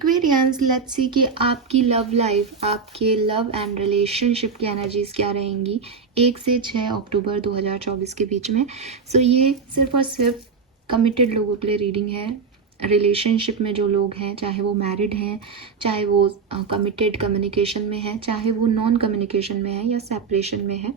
Aquarians, let's see कि आपकी love life, आपके लव एंड रिलेशनशिप की एनर्जीज क्या रहेंगी 1 से 6 अक्टूबर 2024 के बीच में। सो ये सिर्फ और सिर्फ कमिटेड लोगों के लिए रीडिंग है। रिलेशनशिप में जो लोग हैं, चाहे वो मैरिड हैं, चाहे वो कमिटेड कम्युनिकेशन में है, चाहे वो नॉन कम्युनिकेशन में है या सेपरेशन में है,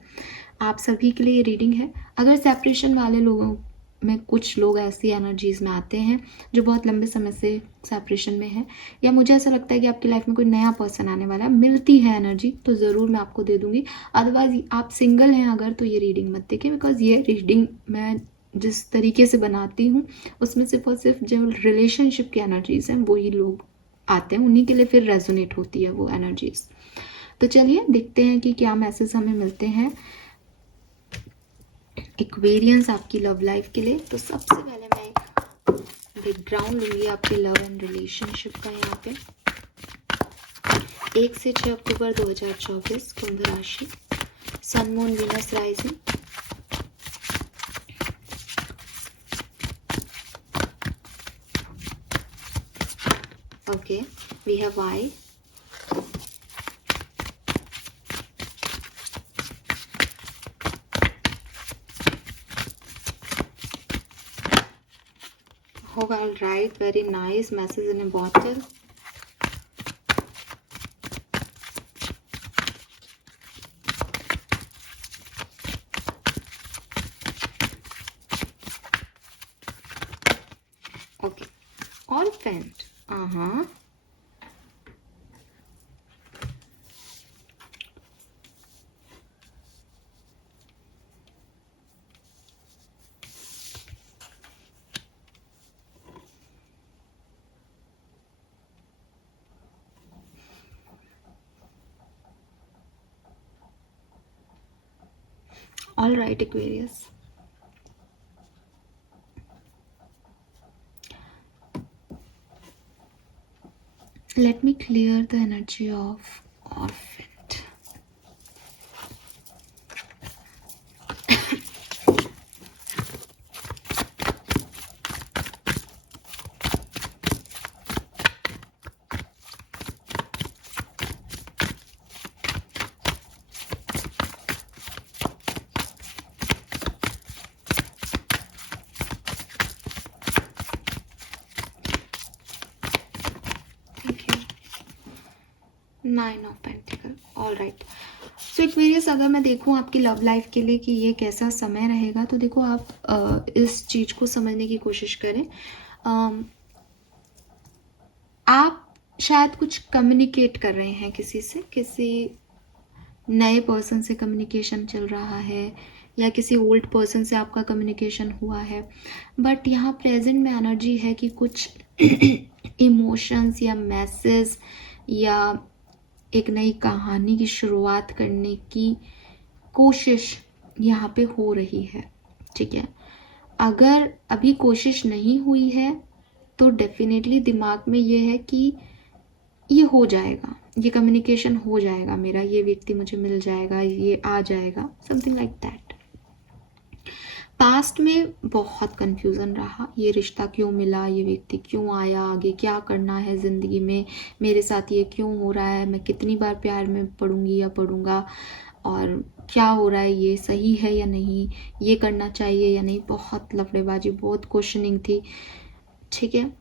आप सभी के लिए ये रीडिंग है। अगर सेपरेशन वाले लोगों में कुछ लोग ऐसी एनर्जीज में आते हैं जो बहुत लंबे समय से सेपरेशन में है, या मुझे ऐसा लगता है कि आपकी लाइफ में कोई नया पर्सन आने वाला है, मिलती है एनर्जी, तो ज़रूर मैं आपको दे दूंगी। अदरवाइज आप सिंगल हैं अगर, तो ये रीडिंग मत देखिए, बिकॉज ये रीडिंग मैं जिस तरीके से बनाती हूँ उसमें सिर्फ और सिर्फ जो रिलेशनशिप की एनर्जीज हैं वही लोग आते हैं, उन्हीं के लिए फिर रेजोनेट होती है वो एनर्जीज। तो चलिए देखते हैं कि क्या मैसेज हमें मिलते हैं एक्वेरियंस आपकी लव लाइफ के लिए। तो सबसे पहले मैं एक बैकग्राउंड लूंगी आपके लव एंड रिलेशनशिप का। यहाँ पे 1 से 6 अक्टूबर 2024 कुंभ राशि, sun moon Venus rising. Okay, we have I, होगा right, very nice, message in a bottle. Okay, elephant, all right Aquarius, let me clear the energy of orphan. Nine of pentacles, all right. So Aquarius, अगर मैं देखूं आपकी love life के लिए कि ये कैसा समय रहेगा, तो देखो आप इस चीज़ को समझने की कोशिश करें। आप शायद कुछ कम्युनिकेट कर रहे हैं किसी से, किसी नए पर्सन से कम्युनिकेशन चल रहा है, या किसी ओल्ड पर्सन से आपका कम्युनिकेशन हुआ है, बट यहाँ प्रेजेंट में एनर्जी है कि कुछ इमोशंस या मैसेज या एक नई कहानी की शुरुआत करने की कोशिश यहाँ पे हो रही है। ठीक है, अगर अभी कोशिश नहीं हुई है तो डेफिनेटली दिमाग में ये है कि ये हो जाएगा, ये कम्युनिकेशन हो जाएगा मेरा, ये व्यक्ति मुझे मिल जाएगा, ये आ जाएगा, समथिंग लाइक दैट। पास्ट में बहुत कंफ्यूजन रहा, ये रिश्ता क्यों मिला, ये व्यक्ति क्यों आया, आगे क्या करना है ज़िंदगी में, मेरे साथ ये क्यों हो रहा है, मैं कितनी बार प्यार में पड़ूंगी या पड़ूंगा, और क्या हो रहा है, ये सही है या नहीं, ये करना चाहिए या नहीं, बहुत लफड़ेबाजी, बहुत क्वेश्चनिंग थी। ठीक है,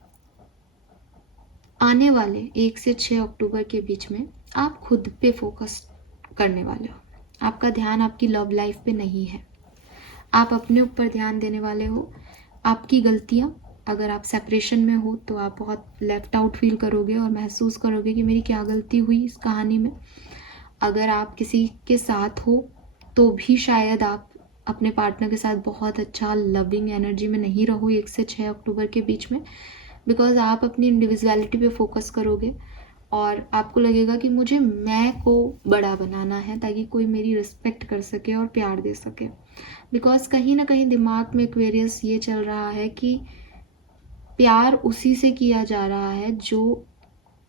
आने वाले 1 से 6 अक्टूबर के बीच में आप खुद पे फोकस करने वाले हो। आपका ध्यान आपकी लव लाइफ पे नहीं है, आप अपने ऊपर ध्यान देने वाले हो। आपकी गलतियाँ, अगर आप सेपरेशन में हो तो आप बहुत लेफ्ट आउट फील करोगे और महसूस करोगे कि मेरी क्या गलती हुई इस कहानी में। अगर आप किसी के साथ हो तो भी शायद आप अपने पार्टनर के साथ बहुत अच्छा लविंग एनर्जी में नहीं रहो 1 से 6 अक्टूबर के बीच में, बिकॉज आप अपनी इंडिविजुअलिटी पे फोकस करोगे और आपको लगेगा कि मुझे मैं को बड़ा बनाना है ताकि कोई मेरी रिस्पेक्ट कर सके और प्यार दे सके। बिकॉज कहीं ना कहीं दिमाग में एक्वेरियस ये चल रहा है कि प्यार उसी से किया जा रहा है जो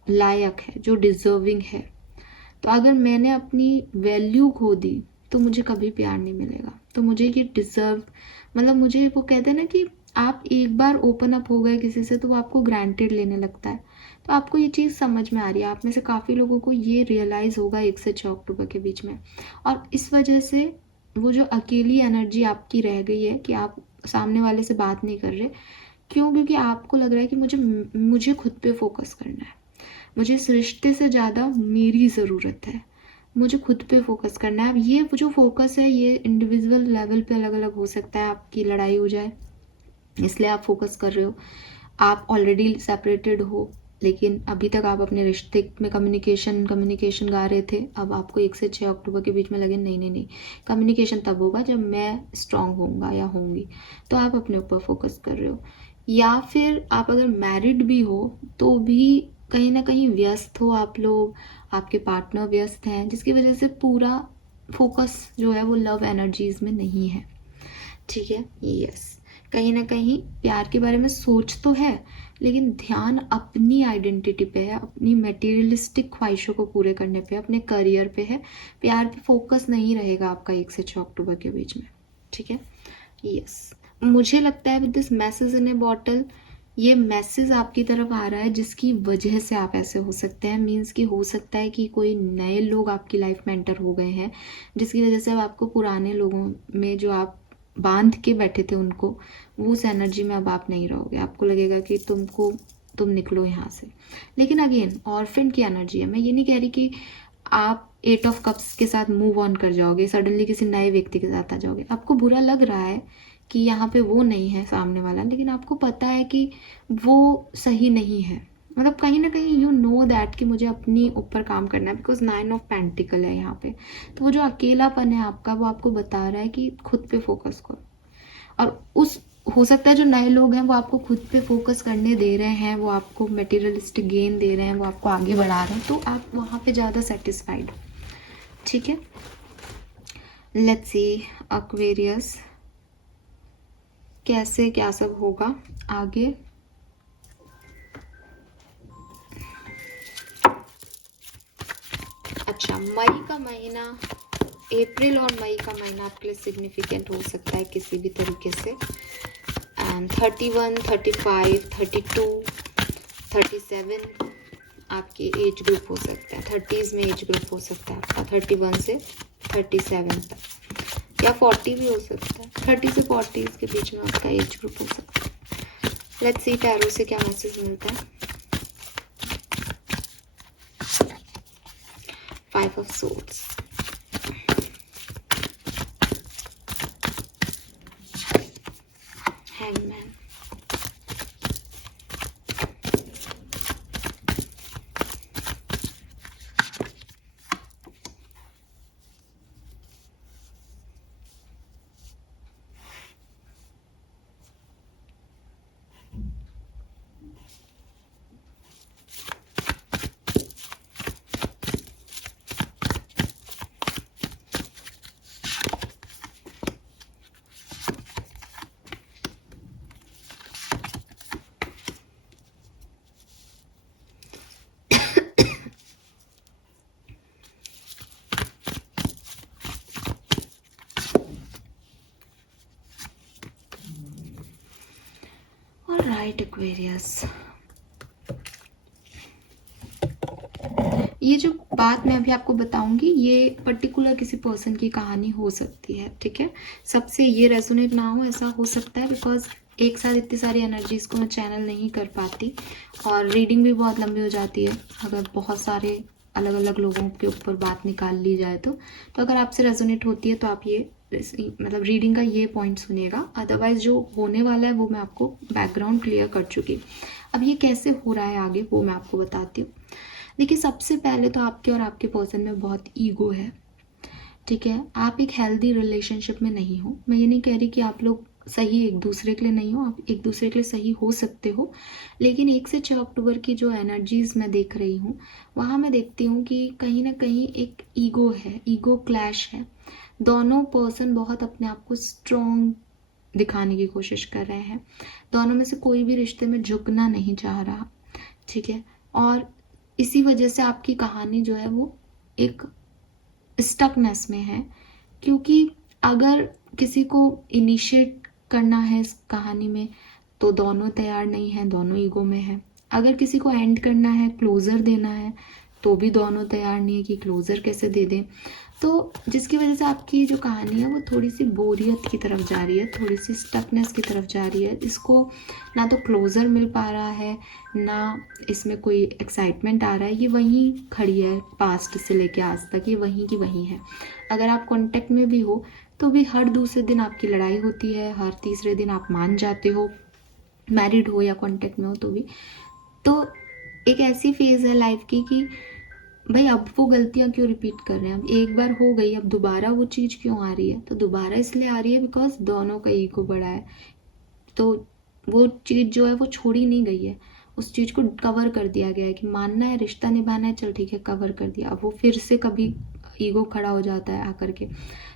लायक है, जो डिजर्विंग है। तो अगर मैंने अपनी वैल्यू खो दी तो मुझे कभी प्यार नहीं मिलेगा। तो मुझे ये डिजर्व, मतलब मुझे वो कहते हैं ना कि आप एक बार ओपन अप हो गए किसी से तो वो आपको ग्रांटेड लेने लगता है। तो आपको ये चीज़ समझ में आ रही है। आप में से काफ़ी लोगों को ये रियलाइज़ होगा 1 से 6 अक्टूबर के बीच में, और इस वजह से वो जो अकेली एनर्जी आपकी रह गई है कि आप सामने वाले से बात नहीं कर रहे, क्यों? क्योंकि आपको लग रहा है कि मुझे खुद पे फोकस करना है, मुझे इस रिश्ते से ज़्यादा मेरी ज़रूरत है, मुझे खुद पे फोकस करना है। अब ये जो फोकस है ये इंडिविजुअल लेवल पे अलग अलग हो सकता है। आपकी लड़ाई हो जाए इसलिए आप फोकस कर रहे हो, आप ऑलरेडी सेपरेटेड हो लेकिन अभी तक आप अपने रिश्ते में कम्युनिकेशन गा रहे थे, अब आपको 1 से 6 अक्टूबर के बीच में लगे नहीं नहीं नहीं, कम्युनिकेशन तब होगा जब मैं स्ट्रांग होऊंगा या होंगी, तो आप अपने ऊपर फोकस कर रहे हो। या फिर आप अगर मैरिड भी हो तो भी कहीं ना कहीं व्यस्त हो आप लोग, आपके पार्टनर व्यस्त हैं, जिसकी वजह से पूरा फोकस जो है वो लव एनर्जीज में नहीं है। ठीक है, यस, कहीं ना कहीं प्यार के बारे में सोच तो है लेकिन ध्यान अपनी आइडेंटिटी पे है, अपनी मटेरियलिस्टिक ख्वाहिशों को पूरे करने पे, अपने करियर पे है। प्यार पे फोकस नहीं रहेगा आपका 1 से 6 अक्टूबर के बीच में। ठीक है, यस, मुझे लगता है with this message in a bottle, ये मैसेज आपकी तरफ आ रहा है जिसकी वजह से आप ऐसे हो सकते हैं। मीन्स कि हो सकता है कि कोई नए लोग आपकी लाइफ में एंटर हो गए हैं जिसकी वजह से अब आपको पुराने लोगों में जो आप बांध के बैठे थे उनको, वो उस एनर्जी में अब आप नहीं रहोगे। आपको लगेगा कि तुम निकलो यहाँ से। लेकिन अगेन ऑर्फन की एनर्जी है, मैं ये नहीं कह रही कि आप 8 ऑफ कप्स के साथ मूव ऑन कर जाओगे, सडनली किसी नए व्यक्ति के साथ आ जाओगे। आपको बुरा लग रहा है कि यहाँ पे वो नहीं है सामने वाला, लेकिन आपको पता है कि वो सही नहीं है। मतलब कहीं ना कहीं यू नो दैट कि मुझे अपनी ऊपर काम करना है, बिकॉज 9 ऑफ पेंटिकल है यहाँ पे। तो वो जो अकेलापन है आपका वो आपको बता रहा है कि खुद पे फोकस करो। और उस हो सकता है जो नए लोग हैं वो आपको खुद पे फोकस करने दे रहे हैं, वो आपको मटेरियलिस्टिक गेन दे रहे हैं, वो आपको आगे बढ़ा रहे हैं, तो आप वहाँ पे ज़्यादा सेटिस्फाइड। ठीक है, लेट्स सी एक्वेरियस कैसे क्या सब होगा आगे। अच्छा, मई का महीना, अप्रैल और मई का महीना आपके लिए सिग्निफिकेंट हो सकता है किसी भी तरीके से। एंड 31, 35, 32, 37 आपकी एज ग्रुप हो सकता है। 30s में एज ग्रुप हो सकता है आपका, 31 से 37 तक, या 40 भी हो सकता है। 30 से 40 के बीच में आपका एज ग्रुप हो सकता है। लेट्स सी टैरो से क्या मैसेज मिलता है। 5 of swords, hangman, right Aquarius. ये जो बात मैं अभी आपको बताऊंगी ये पर्टिकुलर किसी पर्सन की कहानी हो सकती है। ठीक है, सबसे ये रेजोनेट ना हो ऐसा हो सकता है, बिकॉज एक साथ इतनी सारी एनर्जीज को मैं चैनल नहीं कर पाती और रीडिंग भी बहुत लंबी हो जाती है अगर बहुत सारे अलग अलग लोगों के ऊपर बात निकाल ली जाए तो अगर आपसे रेजोनेट होती है तो आप ये मतलब रीडिंग का ये पॉइंट सुनिएगा। अदरवाइज जो होने वाला है वो मैं आपको बैकग्राउंड क्लियर कर चुकी। अब ये कैसे हो रहा है आगे वो मैं आपको बताती हूँ। देखिए, सबसे पहले तो आपके और आपके पर्सन में बहुत ईगो है। ठीक है, आप एक हेल्दी रिलेशनशिप में नहीं हो। मैं ये नहीं कह रही कि आप लोग सही एक दूसरे के लिए नहीं हो, आप एक दूसरे के लिए सही हो सकते हो, लेकिन 1 से 6 अक्टूबर की जो एनर्जीज मैं देख रही हूँ वहाँ मैं देखती हूँ कि कहीं ना कहीं एक ईगो है, ईगो क्लैश है। दोनों पर्सन बहुत अपने आप को स्ट्रॉन्ग दिखाने की कोशिश कर रहे हैं। दोनों में से कोई भी रिश्ते में झुकना नहीं चाह रहा। ठीक है, और इसी वजह से आपकी कहानी जो है वो एक स्टकनेस में है, क्योंकि अगर किसी को इनिशिएट करना है इस कहानी में तो दोनों तैयार नहीं है, दोनों ईगो में है। अगर किसी को एंड करना है, क्लोज़र देना है, तो भी दोनों तैयार नहीं है कि क्लोज़र कैसे दे दें। तो जिसकी वजह से आपकी ये जो कहानी है वो थोड़ी सी बोरियत की तरफ जा रही है, थोड़ी सी स्टकनेस की तरफ जा रही है। इसको ना तो क्लोज़र मिल पा रहा है, ना इसमें कोई एक्साइटमेंट आ रहा है। ये वहीं खड़ी है, पास्ट से लेके आज तक ये वहीं की वहीं है। अगर आप कॉन्टेक्ट में भी हो तो भी हर दूसरे दिन आपकी लड़ाई होती है, हर तीसरे दिन आप मान जाते हो, मैरिड हो या कॉन्टेक्ट में हो तो भी। तो एक ऐसी फेज़ है लाइफ की कि भाई अब वो गलतियाँ क्यों रिपीट कर रहे हैं। अब एक बार हो गई, अब दोबारा वो चीज़ क्यों आ रही है? तो दोबारा इसलिए आ रही है बिकॉज दोनों का ईगो बड़ा है। तो वो चीज़ जो है वो छोड़ी नहीं गई है, उस चीज़ को कवर कर दिया गया है कि मानना है, रिश्ता निभाना है, चल ठीक है कवर कर दिया। अब वो फिर से कभी ईगो खड़ा हो जाता है आकर के।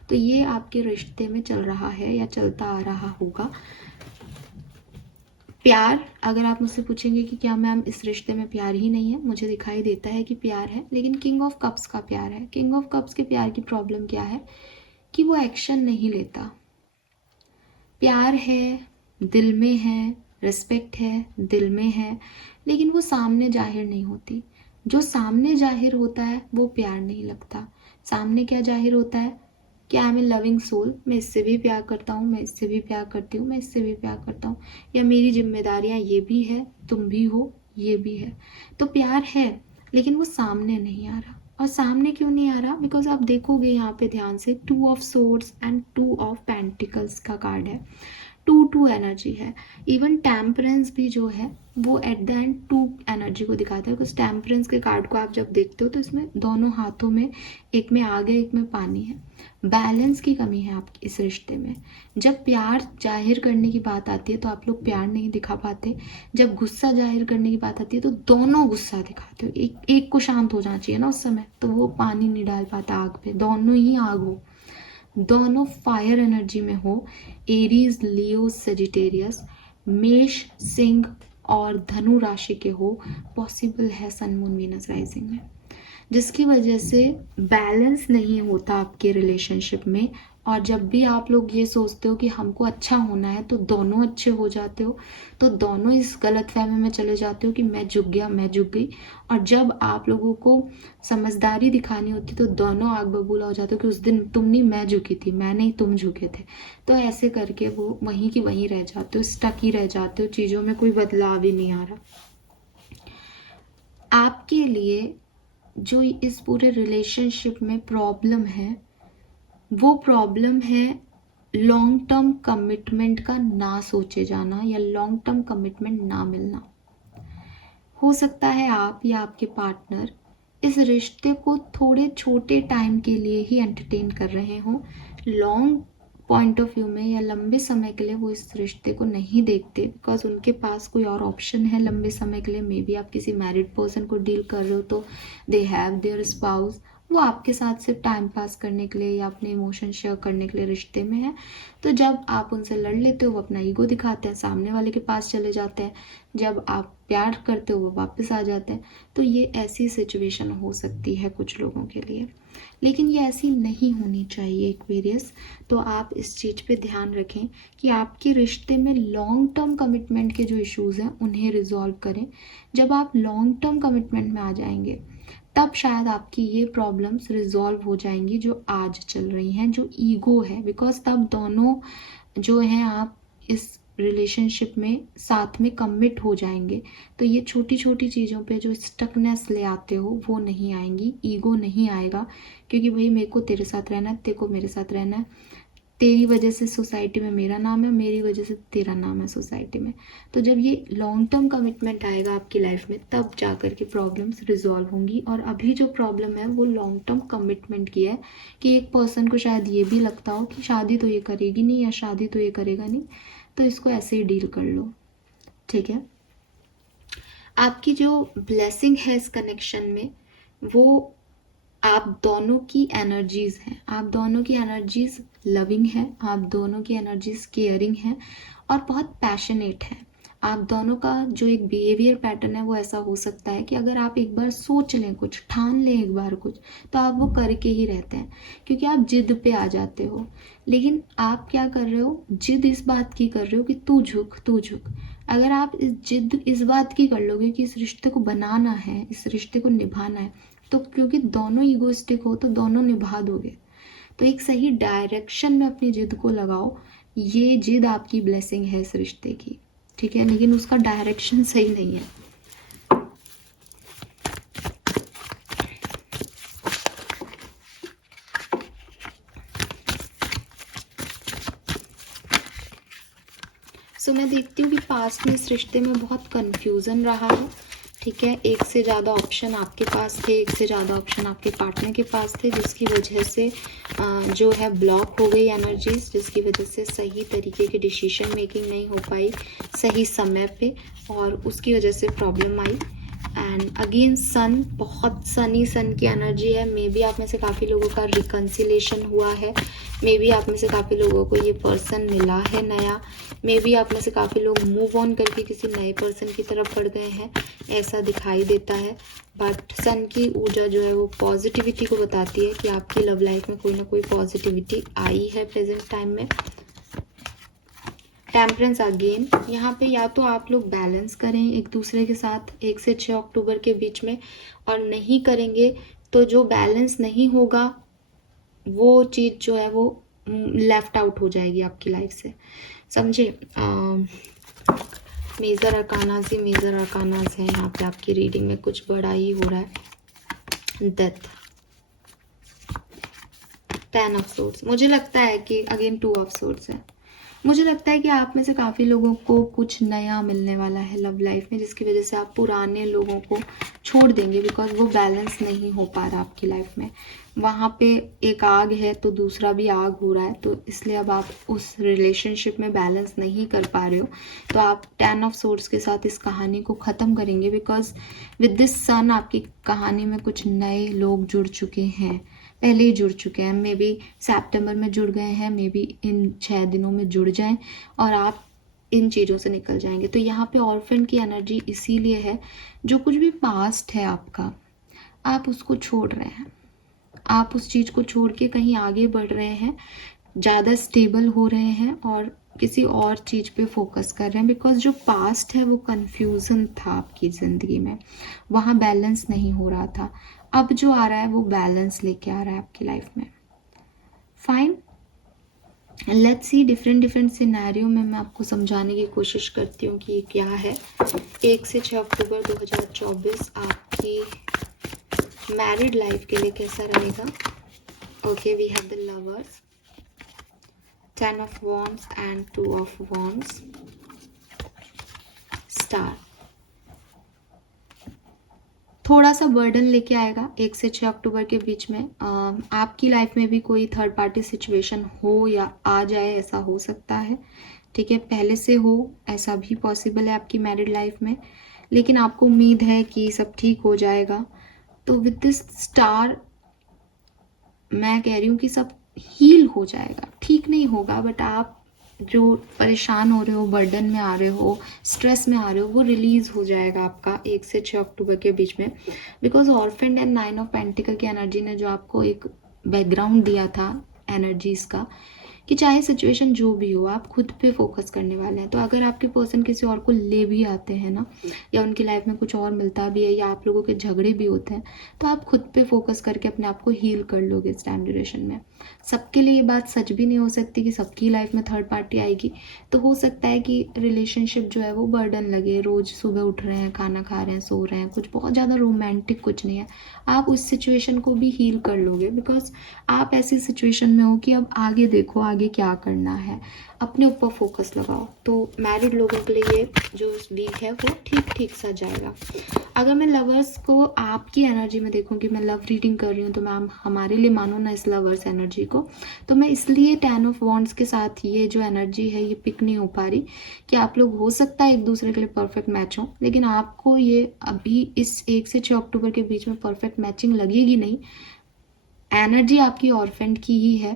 तो ये आपके रिश्ते में चल रहा है या चलता आ रहा होगा। प्यार, अगर आप मुझसे पूछेंगे कि क्या मैम इस रिश्ते में प्यार ही नहीं है, मुझे दिखाई देता है कि प्यार है, लेकिन किंग ऑफ कप्स का प्यार है। किंग ऑफ कप्स के प्यार की प्रॉब्लम क्या है कि वो एक्शन नहीं लेता। प्यार है, दिल में है, रिस्पेक्ट है, दिल में है, लेकिन वो सामने जाहिर नहीं होती। जो सामने जाहिर होता है वो प्यार नहीं लगता। सामने क्या जाहिर होता है कि I am a loving soul, मैं इससे भी प्यार करता हूँ, मैं इससे भी प्यार करती हूँ, मैं इससे भी प्यार करता हूँ, या मेरी जिम्मेदारियाँ ये भी है, तुम भी हो, ये भी है। तो प्यार है लेकिन वो सामने नहीं आ रहा। और सामने क्यों नहीं आ रहा? बिकॉज आप देखोगे यहाँ पे ध्यान से 2 of swords and 2 of pentacles का कार्ड है। 2 एनर्जी है। इवन टेम्परेंस भी जो है वो एट द एंड 2 एनर्जी को दिखाता है। बिकॉज टेम्परेंस के कार्ड को आप जब देखते हो तो इसमें दोनों हाथों में, एक में आग है, एक में पानी है। बैलेंस की कमी है आपकी इस रिश्ते में। जब प्यार जाहिर करने की बात आती है तो आप लोग प्यार नहीं दिखा पाते। जब गुस्सा जाहिर करने की बात आती है तो दोनों गुस्सा दिखाते हो। एक को शांत हो जाना चाहिए ना उस समय, तो वो पानी नहीं डाल पाता आग पे। दोनों ही आग हो, दोनों फायर एनर्जी में हो, एरीज, लियो, सेजिटेरियस, मेष, सिंह और धनु राशि के हो, पॉसिबल है सन मून वीनस राइजिंग में। जिसकी वजह से बैलेंस नहीं होता आपके रिलेशनशिप में। और जब भी आप लोग ये सोचते हो कि हमको अच्छा होना है तो दोनों अच्छे हो जाते हो, तो दोनों इस गलतफहमी में चले जाते हो कि मैं झुक गया, मैं झुक गई। और जब आप लोगों को समझदारी दिखानी होती तो दोनों आग बबूला हो जाते हो कि उस दिन तुम नहीं, मैं झुकी थी, मैं नहीं, तुम झुके थे। तो ऐसे करके वो वहीं की वहीं रह जाते हो, स्टक ही रह जाते हो, चीज़ों में कोई बदलाव ही नहीं आ रहा। आपके लिए जो इस पूरे रिलेशनशिप में प्रॉब्लम है वो प्रॉब्लम है लॉन्ग टर्म कमिटमेंट का ना सोचे जाना या लॉन्ग टर्म कमिटमेंट ना मिलना। हो सकता है आप या आपके पार्टनर इस रिश्ते को थोड़े छोटे टाइम के लिए ही एंटरटेन कर रहे हों। लॉन्ग पॉइंट ऑफ व्यू में या लंबे समय के लिए वो इस रिश्ते को नहीं देखते बिकॉज उनके पास कोई और ऑप्शन है लंबे समय के लिए। मे बी आप किसी मैरिड पर्सन को डील कर रहे हो तो दे हैव देयर स्पाउस, वो आपके साथ सिर्फ टाइम पास करने के लिए या अपने इमोशन शेयर करने के लिए रिश्ते में है। तो जब आप उनसे लड़ लेते हो वो अपना ईगो दिखाते हैं, सामने वाले के पास चले जाते हैं। जब आप प्यार करते हो वो वापस आ जाते हैं। तो ये ऐसी सिचुएशन हो सकती है कुछ लोगों के लिए, लेकिन ये ऐसी नहीं होनी चाहिए एक्वेरियस। तो आप इस चीज़ पे ध्यान रखें कि आपके रिश्ते में लॉन्ग टर्म कमिटमेंट के जो इश्यूज़ हैं उन्हें रिजॉल्व करें। जब आप लॉन्ग टर्म कमिटमेंट में आ जाएंगे तब शायद आपकी ये प्रॉब्लम्स रिजॉल्व हो जाएंगी जो आज चल रही हैं, जो ईगो है। बिकॉज तब दोनों जो हैं आप इस रिलेशनशिप में साथ में कमिट हो जाएंगे। तो ये छोटी छोटी चीज़ों पे जो स्टकनेस ले आते हो वो नहीं आएंगी, ईगो नहीं आएगा। क्योंकि भाई मेरे को तेरे साथ रहना है, तेरे को मेरे साथ रहना है, तेरी वजह से सोसाइटी में मेरा नाम है, मेरी वजह से तेरा नाम है सोसाइटी में। तो जब ये लॉन्ग टर्म कमिटमेंट आएगा आपकी लाइफ में तब जा कर के प्रॉब्लम्स रिजॉल्व होंगी। और अभी जो प्रॉब्लम है वो लॉन्ग टर्म कमिटमेंट की है कि एक पर्सन को शायद ये भी लगता हो कि शादी तो ये करेगी नहीं या शादी तो ये करेगा नहीं, तो इसको ऐसे ही डील कर लो। ठीक है, आपकी जो ब्लेसिंग है इस कनेक्शन में वो आप दोनों की एनर्जीज हैं। आप दोनों की एनर्जीज लविंग है, आप दोनों की एनर्जीज केयरिंग है और बहुत पैशनेट है। आप दोनों का जो एक बिहेवियर पैटर्न है वो ऐसा हो सकता है कि अगर आप एक बार सोच लें, कुछ ठान लें एक बार कुछ, तो आप वो करके ही रहते हैं क्योंकि आप जिद पे आ जाते हो। लेकिन आप क्या कर रहे हो, जिद इस बात की कर रहे हो कि तू झुक, तू झुक। अगर आप इस जिद इस बात की कर लोगे कि इस रिश्ते को बनाना है, इस रिश्ते को निभाना है, तो क्योंकि दोनों ईगोइस्टिक हो तो दोनों निभा दोगे। तो एक सही डायरेक्शन में अपनी जिद को लगाओ। ये जिद आपकी ब्लेसिंग है इस रिश्ते की, ठीक है, लेकिन उसका डायरेक्शन सही नहीं है। मैं देखती हूँ कि पास्ट में इस रिश्ते में बहुत कंफ्यूजन रहा है, ठीक है। एक से ज़्यादा ऑप्शन आपके पास थे, एक से ज़्यादा ऑप्शन आपके पार्टनर के पास थे, जिसकी वजह से जो है ब्लॉक हो गई एनर्जीज, जिसकी वजह से सही तरीके की डिसीजन मेकिंग नहीं हो पाई सही समय पे, और उसकी वजह से प्रॉब्लम आई। एंड अगेन सन, बहुत सनी सन की एनर्जी है। मे बी आप में से काफ़ी लोगों का रिकन्सिलेशन हुआ है, मे बी आप में से काफ़ी लोगों को ये पर्सन मिला है नया, मे बी आप में से काफ़ी लोग मूव ऑन करके किसी नए पर्सन की तरफ बढ़ गए हैं, ऐसा दिखाई देता है। बट सन की ऊर्जा जो है वो पॉजिटिविटी को बताती है कि आपकी लव लाइफ में कोई ना कोई पॉजिटिविटी आई है प्रेजेंट टाइम में। टेम्परेंस अगेन, यहाँ पे या तो आप लोग बैलेंस करें एक दूसरे के साथ 1 से 6 अक्टूबर के बीच में, और नहीं करेंगे तो जो बैलेंस नहीं होगा वो चीज़ जो है वो लेफ्ट आउट हो जाएगी आपकी लाइफ से, समझे। मेजर अरकानास ही मेजर अरकानास है यहाँ पे आपकी रीडिंग में, कुछ बड़ा ही हो रहा है। डेथ, 10 ऑफ सोर्ड्स, मुझे लगता है कि अगेन 2 ऑफ सोर्ड्स है। मुझे लगता है कि आप में से काफ़ी लोगों को कुछ नया मिलने वाला है लव लाइफ में, जिसकी वजह से आप पुराने लोगों को छोड़ देंगे, बिकॉज वो बैलेंस नहीं हो पा रहा आपकी लाइफ में। वहाँ पे एक आग है तो दूसरा भी आग हो रहा है, तो इसलिए अब आप उस रिलेशनशिप में बैलेंस नहीं कर पा रहे हो। तो आप 10 ऑफ सोर्ड्स के साथ इस कहानी को ख़त्म करेंगे, बिकॉज विद दिस सन आपकी कहानी में कुछ नए लोग जुड़ चुके हैं, पहले ही जुड़ चुके हैं। मे बी सितंबर में जुड़ गए हैं, मे बी इन 6 दिनों में जुड़ जाएं और आप इन चीज़ों से निकल जाएंगे। तो यहाँ पे ऑर्फन की एनर्जी इसीलिए है, जो कुछ भी पास्ट है आपका, आप उसको छोड़ रहे हैं, आप उस चीज़ को छोड़ के कहीं आगे बढ़ रहे हैं, ज़्यादा स्टेबल हो रहे हैं और किसी और चीज़ पे फोकस कर रहे हैं, बिकॉज जो पास्ट है वो कन्फ्यूज़न था आपकी ज़िंदगी में, वहाँ बैलेंस नहीं हो रहा था। अब जो आ रहा है वो बैलेंस लेके आ रहा है आपकी लाइफ में। Fine, let's see, different scenario में मैं आपको समझाने की कोशिश करती हूँ कि ये क्या है। 1 से 6 अक्टूबर 2024 आपकी मैरिड लाइफ के लिए कैसा रहेगा। Okay, we have the lovers, 10 of wands and 2 of wands, star. थोड़ा सा बर्डन लेके आएगा 1 से 6 अक्टूबर के बीच में। आपकी लाइफ में भी कोई थर्ड पार्टी सिचुएशन हो या आ जाए, ऐसा हो सकता है, ठीक है, पहले से हो ऐसा भी पॉसिबल है आपकी मैरिड लाइफ में, लेकिन आपको उम्मीद है कि सब ठीक हो जाएगा। तो विद दिस स्टार मैं कह रही हूँ कि सब हील हो जाएगा, ठीक नहीं होगा, बट आप जो परेशान हो रहे हो, बर्डन में आ रहे हो, स्ट्रेस में आ रहे हो, वो रिलीज हो जाएगा आपका 1 से 6 अक्टूबर के बीच में। Because orphaned and 9 of pentacle की एनर्जी ने जो आपको एक बैकग्राउंड दिया था एनर्जीज का, कि चाहे सिचुएशन जो भी हो आप खुद पे फोकस करने वाले हैं। तो अगर आपके पर्सन किसी और को ले भी आते हैं ना, या उनकी लाइफ में कुछ और मिलता भी है, या आप लोगों के झगड़े भी होते हैं, तो आप खुद पे फोकस करके अपने आप को हील कर लोगे इस टाइम ड्यूरेशन में। सबके लिए ये बात सच भी नहीं हो सकती कि सबकी लाइफ में थर्ड पार्टी आएगी। तो हो सकता है कि रिलेशनशिप जो है वो बर्डन लगे, रोज़ सुबह उठ रहे हैं, खाना खा रहे हैं, सो रहे हैं, कुछ बहुत ज़्यादा रोमांटिक कुछ नहीं है। आप उस सिचुएशन को भी हील कर लोगे, बिकॉज आप ऐसी सिचुएशन में हो कि अब आगे देखो, आगे क्या करना है, अपने ऊपर फोकस लगाओ। तो मैरिड लोगों के लिए ये जो वीक है वो ठीक सा जाएगा। अगर मैं लवर्स को आपकी एनर्जी में देखूं कि मैं लव रीडिंग कर रही हूँ, तो मैम हमारे लिए मानो ना इस लवर्स एनर्जी को, तो मैं इसलिए 10 ऑफ वॉन्ड्स के साथ ये जो एनर्जी है ये पिक नहीं हो पा रही कि आप लोग हो सकता है एक दूसरे के लिए परफेक्ट मैच हो, लेकिन आपको ये अभी इस 1 से 6 अक्टूबर के बीच में परफेक्ट मैचिंग लगेगी नहीं। एनर्जी आपकी ऑर्फेंड की ही है,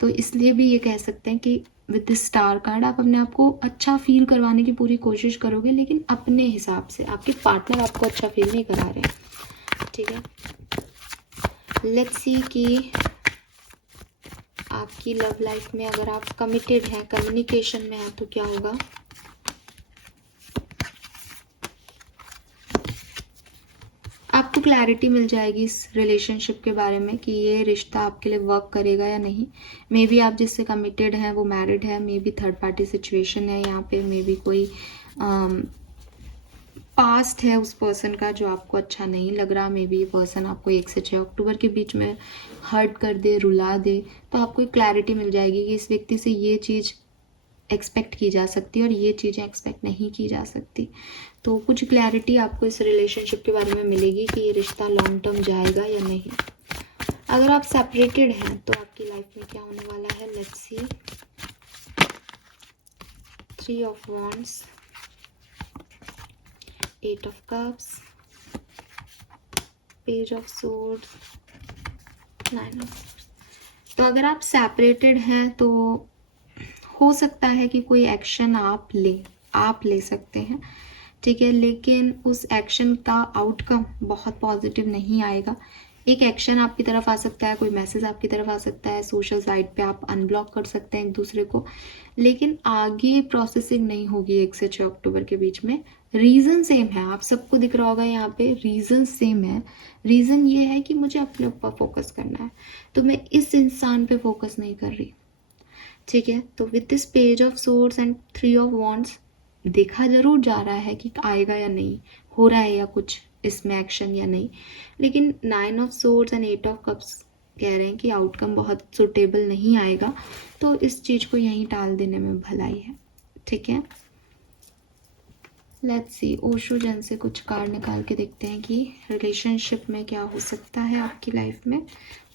तो इसलिए भी ये कह सकते हैं कि विद दिस स्टार कार्ड आप अपने आप को अच्छा फील करवाने की पूरी कोशिश करोगे, लेकिन अपने हिसाब से, आपके पार्टनर आपको अच्छा फील नहीं करा रहे हैं, ठीक है। लेट्स सी कि आपकी लव लाइफ में अगर आप कमिटेड हैं, कम्युनिकेशन में हैं, तो क्या होगा। क्लैरिटी मिल जाएगी इस रिलेशनशिप के बारे में कि ये रिश्ता आपके लिए वर्क करेगा या नहीं। मे बी आप जिससे कमिटेड हैं वो मैरिड है, may be third party situation है यहाँ पे, मे बी कोई पास्ट है उस पर्सन का जो आपको अच्छा नहीं लग रहा। मे बी ये पर्सन आपको 1 से 6 अक्टूबर के बीच में हर्ट कर दे, रुला दे, तो आपको एक क्लैरिटी मिल जाएगी कि इस व्यक्ति से ये चीज़ एक्सपेक्ट की जा सकती है और ये चीज़ें एक्सपेक्ट नहीं की जा सकती। तो कुछ क्लैरिटी आपको इस रिलेशनशिप के बारे में मिलेगी कि ये रिश्ता लॉन्ग टर्म जाएगा या नहीं। अगर आप सेपरेटेड हैं तो आपकी लाइफ में क्या होने वाला है, let's see. 3 of wands, 8 of cups, page of swords, 9 of swords. तो अगर आप सेपरेटेड हैं तो हो सकता है कि कोई एक्शन आप ले सकते हैं, ठीक है, लेकिन उस एक्शन का आउटकम बहुत पॉजिटिव नहीं आएगा। एक एक्शन आपकी तरफ आ सकता है, कोई मैसेज आपकी तरफ आ सकता है, सोशल साइट पे आप अनब्लॉक कर सकते हैं एक दूसरे को, लेकिन आगे प्रोसेसिंग नहीं होगी 1 से 6 अक्टूबर के बीच में। रीज़न सेम है, आप सबको दिख रहा होगा यहाँ पे, रीज़न सेम है। रीज़न ये है कि मुझे अपने ऊपर फोकस करना है, तो मैं इस इंसान पे फोकस नहीं कर रही, ठीक है। तो with this page of swords and 3 of wands देखा जरूर जा रहा है कि आएगा या नहीं, हो रहा है या कुछ इसमें एक्शन या नहीं, लेकिन 9 of swords and 8 of cups कह रहे हैं कि आउटकम बहुत सुटेबल नहीं आएगा, तो इस चीज़ को यहीं टाल देने में भलाई है, ठीक है। लेट्स सी, ओशो जन से कुछ कार्ड निकाल के देखते हैं कि रिलेशनशिप में क्या हो सकता है आपकी लाइफ में,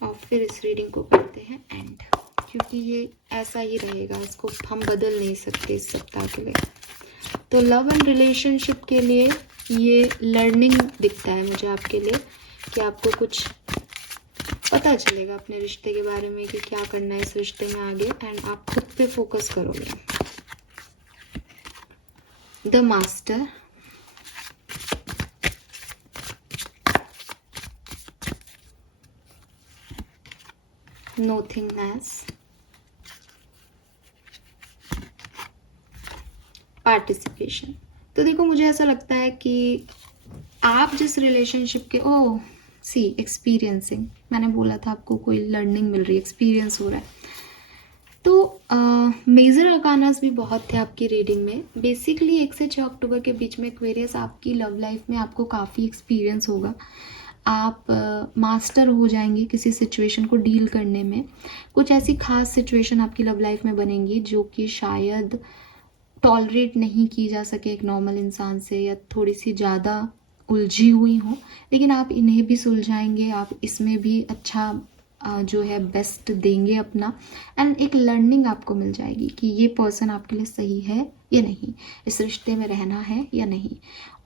और फिर इस रीडिंग को करते हैं एंड, क्योंकि ये ऐसा ही रहेगा, इसको हम बदल नहीं सकते इस सप्ताह के लिए। तो लव एंड रिलेशनशिप के लिए ये लर्निंग दिखता है मुझे आपके लिए, कि आपको कुछ पता चलेगा अपने रिश्ते के बारे में कि क्या करना है इस रिश्ते में आगे, एंड आप खुद पे फोकस करोगे। The master, nothingness, participation. तो देखो मुझे ऐसा लगता है कि आप जिस रिलेशनशिप के एक्सपीरियंसिंग, मैंने बोला था आपको कोई लर्निंग मिल रही है, एक्सपीरियंस हो रहा है। तो मेजर अरकानास भी बहुत थे आपकी रीडिंग में। बेसिकली 1 से 6 अक्टूबर के बीच में एक्वेरियस आपकी लव लाइफ में आपको काफ़ी एक्सपीरियंस होगा। आप मास्टर हो जाएंगे किसी सिचुएशन को डील करने में। कुछ ऐसी खास सिचुएशन आपकी लव लाइफ में बनेंगी जो कि शायद टॉलरेट नहीं की जा सके एक नॉर्मल इंसान से, या थोड़ी सी ज़्यादा उलझी हुई हो, लेकिन आप इन्हें भी सुलझाएंगे, आप इसमें भी अच्छा जो है बेस्ट देंगे अपना, एंड एक लर्निंग आपको मिल जाएगी कि ये पर्सन आपके लिए सही है या नहीं, इस रिश्ते में रहना है या नहीं।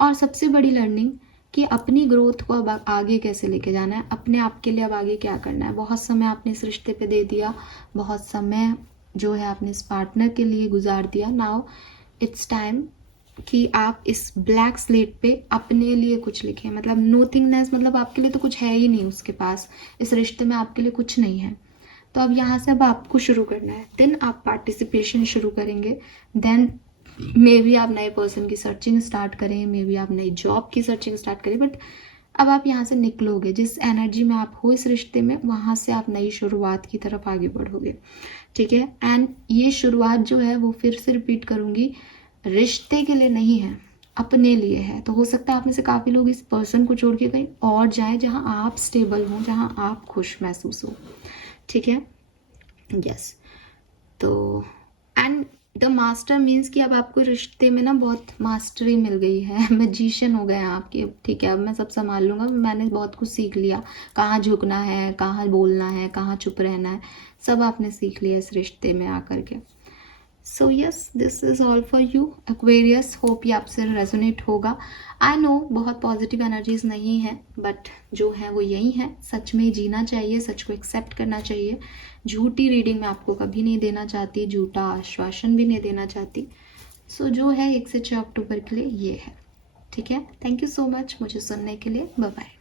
और सबसे बड़ी लर्निंग कि अपनी ग्रोथ को अब आगे कैसे लेके जाना है, अपने आप के लिए अब आगे क्या करना है। बहुत समय आपने इस रिश्ते पे दे दिया, बहुत समय जो है आपने इस पार्टनर के लिए गुजार दिया। नाउ इट्स टाइम कि आप इस ब्लैक स्लेट पे अपने लिए कुछ लिखें। मतलब नोथिंगनेस, मतलब आपके लिए तो कुछ है ही नहीं उसके पास, इस रिश्ते में आपके लिए कुछ नहीं है। तो अब यहाँ से अब आपको शुरू करना है, देन आप पार्टिसिपेशन शुरू करेंगे, देन मे बी आप नए पर्सन की सर्चिंग स्टार्ट करें, मे बी आप नई जॉब की सर्चिंग स्टार्ट करें, बट अब आप यहाँ से निकलोगे, जिस एनर्जी में आप हो इस रिश्ते में, वहाँ से आप नई शुरुआत की तरफ आगे बढ़ोगे, ठीक है। एंड ये शुरुआत जो है वो फिर से रिपीट करूँगी, रिश्ते के लिए नहीं है, अपने लिए है। तो हो सकता है आप में से काफ़ी लोग इस पर्सन को छोड़ के कहीं और जाएं जहां आप स्टेबल हो, जहां आप खुश महसूस हो, ठीक है। यस, तो एंड द मास्टर मीन्स कि अब आपको रिश्ते में ना बहुत मास्टरी मिल गई है, मैजिशियन हो गए हैं आपके, ठीक है। अब मैं सब संभाल लूँगा, मैंने बहुत कुछ सीख लिया, कहाँ झुकना है, कहाँ बोलना है, कहाँ चुप रहना है, सब आपने सीख लिया इस रिश्ते में आकर के। So yes, this is all for you Aquarius. Hope ये आपसे रेजोनेट होगा। आई नो बहुत पॉजिटिव एनर्जीज नहीं है, बट जो है वो यही है। सच में जीना चाहिए, सच को एक्सेप्ट करना चाहिए। झूठी रीडिंग मैं आपको कभी नहीं देना चाहती, झूठा आश्वासन भी नहीं देना चाहती। सो जो है 1 से 6 अक्टूबर के लिए ये है, ठीक है। थैंक यू सो मच मुझे सुनने के लिए। Bye bye.